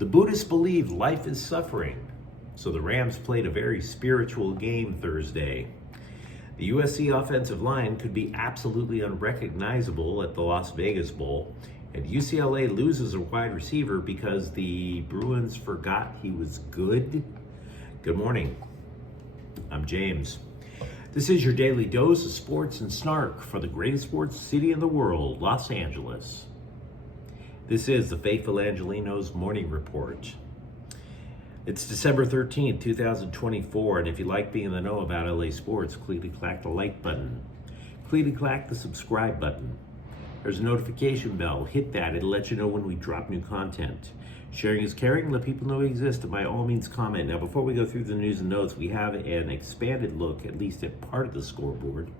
The Buddhists believe life is suffering, so the Rams played a very spiritual game Thursday. The USC offensive line could be absolutely unrecognizable at the Las Vegas Bowl, and UCLA loses a wide receiver because the Bruins forgot he was good. Good morning. I'm James. This is your daily dose of sports and snark for the greatest sports city in the world, Los Angeles. This is the Faithful Angelenos Morning Report. It's December 13th, 2024, and if you like being in the know about LA sports, clickety-clack the like button. Clickety-clack the subscribe button. There's a notification bell. Hit that. It'll let you know when we drop new content. Sharing is caring. Let people know we exist, and by all means comment. Now, before we go through the news and notes, we have an expanded look, at least at part of the scoreboard.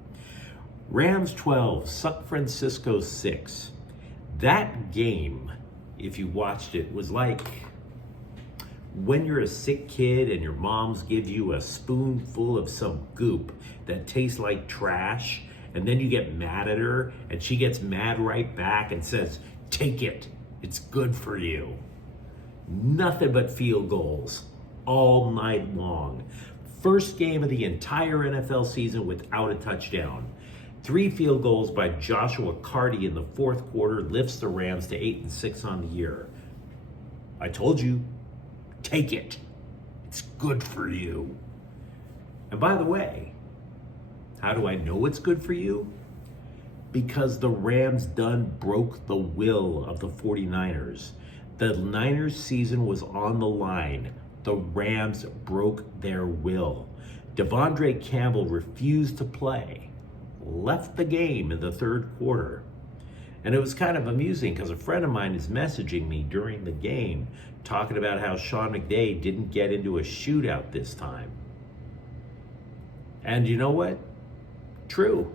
Rams 12, San Francisco 6. That game, if you watched it, was like when you're a sick kid and your moms give you a spoonful of some goop that tastes like trash, and then you get mad at her, and she gets mad right back and says, "Take it, it's good for you." Nothing but field goals all night long. First game of the entire NFL season without a touchdown. 3 field goals by Joshua Carty in the fourth quarter lifts the Rams to 8-6 on the year. I told you, take it. It's good for you. And by the way, how do I know it's good for you? Because the Rams done broke the will of the 49ers. The Niners season was on the line. The Rams broke their will. Devondre Campbell refused to play. Left the game in the third quarter. And it was kind of amusing because a friend of mine is messaging me during the game talking about how Sean McVay didn't get into a shootout this time. And you know what? True.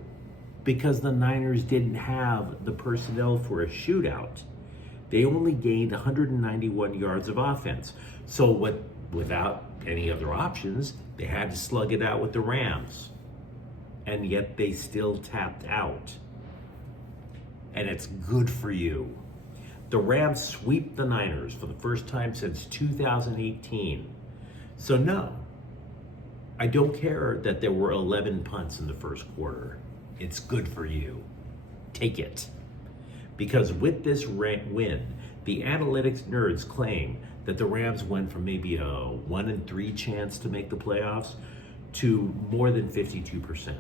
Because the Niners didn't have the personnel for a shootout. They only gained 191 yards of offense. So without any other options, they had to slug it out with the Rams. And yet they still tapped out. And it's good for you. The Rams sweep the Niners for the first time since 2018. So no, I don't care that there were 11 punts in the first quarter. It's good for you. Take it. Because with this win, the analytics nerds claim that the Rams went from maybe a 1-3 chance to make the playoffs to more than 52%.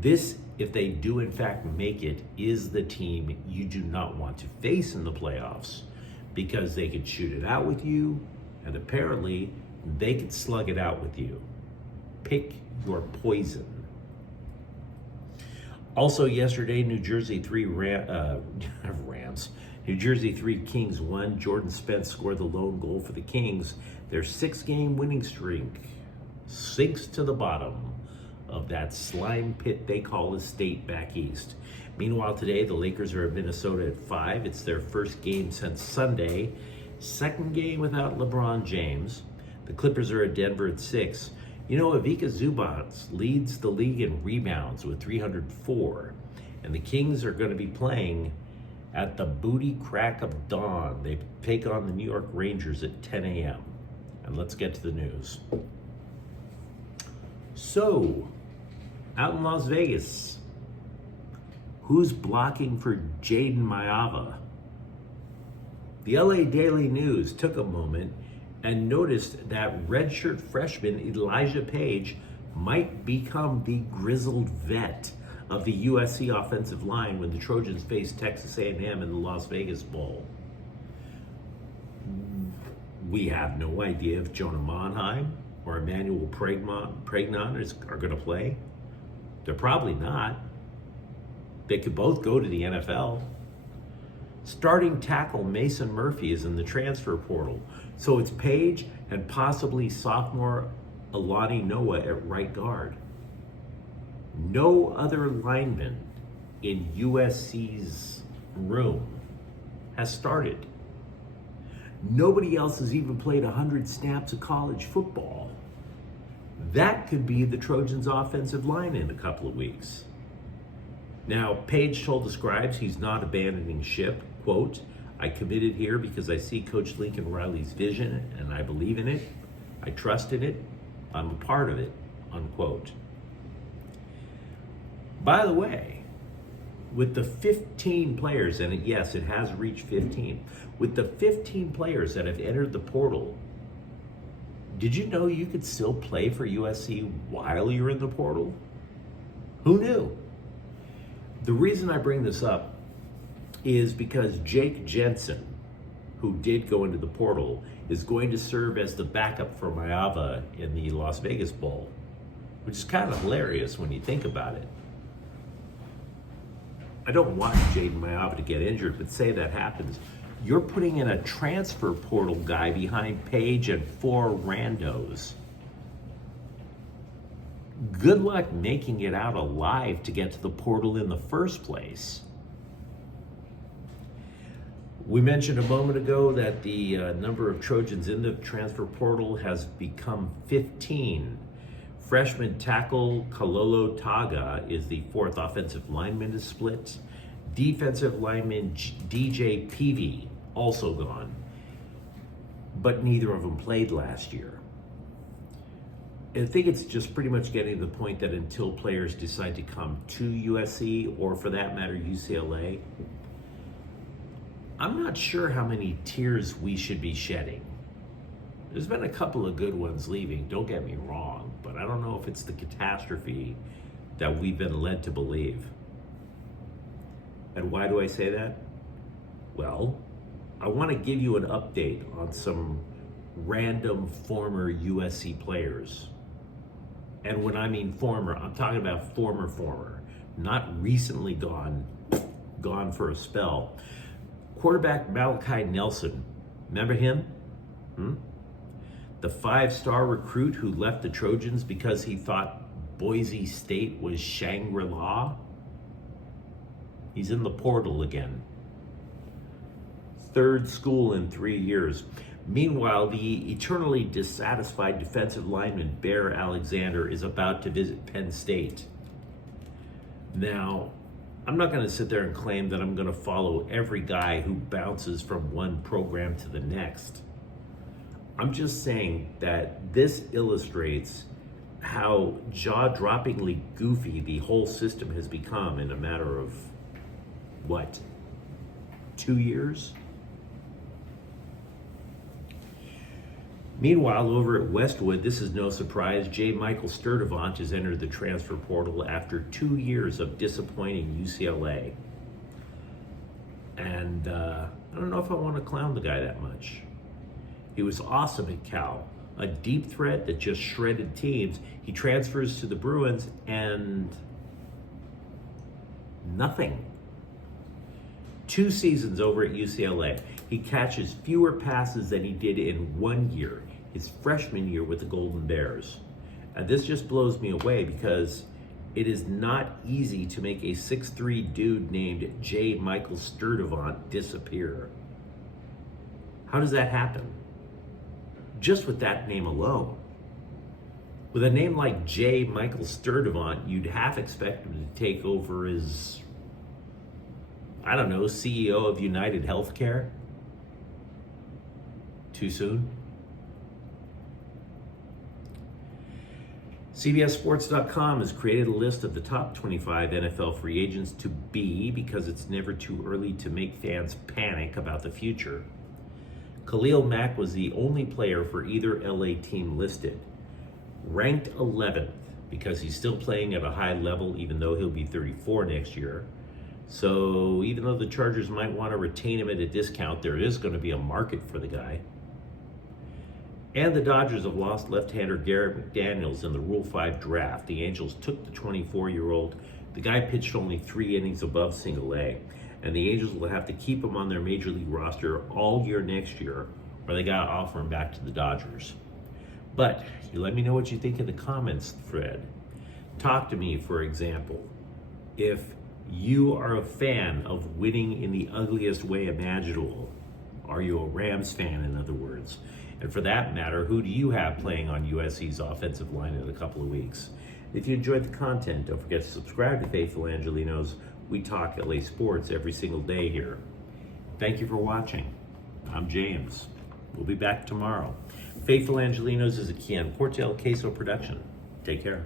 This, if they do in fact make it, is the team you do not want to face in the playoffs because they could shoot it out with you, and apparently they could slug it out with you. Pick your poison. Also yesterday, New Jersey 3 Rams. New Jersey 3 Kings 1. Jordan Spence scored the lone goal for the Kings. Their 6-game winning streak sinks to the bottom of that slime pit they call the state back east. Meanwhile, today, the Lakers are at Minnesota at 5. It's their first game since Sunday. Second game without LeBron James. The Clippers are at Denver at 6. You know, Ivica Zubac leads the league in rebounds with 304. And the Kings are going to be playing at the booty crack of dawn. They take on the New York Rangers at 10 a.m. And let's get to the news. So, out in Las Vegas, who's blocking for Jaden Maiava? The LA Daily News took a moment and noticed that redshirt freshman Elijah Page might become the grizzled vet of the USC offensive line when the Trojans face Texas A&M in the Las Vegas Bowl. We have no idea if Jonah Monheim or Emmanuel Pregnon are going to play. They're probably not. They could both go to the NFL. Starting tackle Mason Murphy is in the transfer portal. So it's Page and possibly sophomore Alani Noah at right guard. No other lineman in USC's room has started. Nobody else has even played 100 snaps of college football. That could be the Trojans' offensive line in a couple of weeks. Now, Page told the Scribes he's not abandoning ship. Quote, I committed here because I see Coach Lincoln Riley's vision and I believe in it. I trust in it. I'm a part of it, unquote. By the way, with the 15 players, and yes, it has reached 15, with the 15 players that have entered the portal, did you know you could still play for USC while you're in the portal? Who knew? The reason I bring this up is because Jake Jensen, who did go into the portal, is going to serve as the backup for Maava in the Las Vegas Bowl, which is kind of hilarious when you think about it. I don't want Jaden Maava to get injured, but say that happens. You're putting in a transfer portal guy behind Page and 4 randos. Good luck making it out alive to get to the portal in the first place. We mentioned a moment ago that the number of Trojans in the transfer portal has become 15. Freshman tackle Kalolo Taga is the 4th offensive lineman to split. Defensive lineman DJ Peavy also gone, but neither of them played last year. I think it's just pretty much getting to the point that until players decide to come to USC, or for that matter UCLA, I'm not sure how many tears we should be shedding. There's been a couple of good ones leaving, don't get me wrong, but I don't know if it's the catastrophe that we've been led to believe. And why do I say that? Well, I want to give you an update on some random former USC players. And when I mean former, I'm talking about former, not recently gone for a spell. Quarterback Malachi Nelson, remember him? The 5-star recruit who left the Trojans because he thought Boise State was Shangri-La? He's in the portal again. 3rd school in 3 years. Meanwhile, the eternally dissatisfied defensive lineman Bear Alexander is about to visit Penn State. Now, I'm not going to sit there and claim that I'm going to follow every guy who bounces from one program to the next. I'm just saying that this illustrates how jaw-droppingly goofy the whole system has become in a matter of, 2 years? Meanwhile, over at Westwood, this is no surprise, J. Michael Sturdivant has entered the transfer portal after 2 years of disappointing UCLA. And I don't know if I want to clown the guy that much. He was awesome at Cal, a deep threat that just shredded teams. He transfers to the Bruins and nothing. 2 seasons over at UCLA, he catches fewer passes than he did in 1 year, his freshman year with the Golden Bears. And this just blows me away because it is not easy to make a 6'3" dude named J. Michael Sturdivant disappear. How does that happen? Just with that name alone. With a name like J. Michael Sturdivant, you'd half expect him to take over as, I don't know, CEO of United Healthcare? Too soon? CBSSports.com has created a list of the top 25 NFL free agents to be because it's never too early to make fans panic about the future. Khalil Mack was the only player for either LA team listed. Ranked 11th because he's still playing at a high level even though he'll be 34 next year. So even though the Chargers might want to retain him at a discount, there is going to be a market for the guy. And the Dodgers have lost left-hander Garrett McDaniels in the Rule 5 draft. The Angels took the 24-year-old. The guy pitched only 3 innings above single A. And the Angels will have to keep him on their major league roster all year next year, or they got to offer him back to the Dodgers. But you let me know what you think in the comments thread. Talk to me, for example, if you are a fan of winning in the ugliest way imaginable. Are you a Rams fan, in other words? And for that matter, who do you have playing on USC's offensive line in a couple of weeks? If you enjoyed the content, don't forget to subscribe to Faithful Angelenos. We talk LA sports every single day here. Thank you for watching. I'm James. We'll be back tomorrow. Faithful Angelenos is a Kian Portel Queso production. Take care.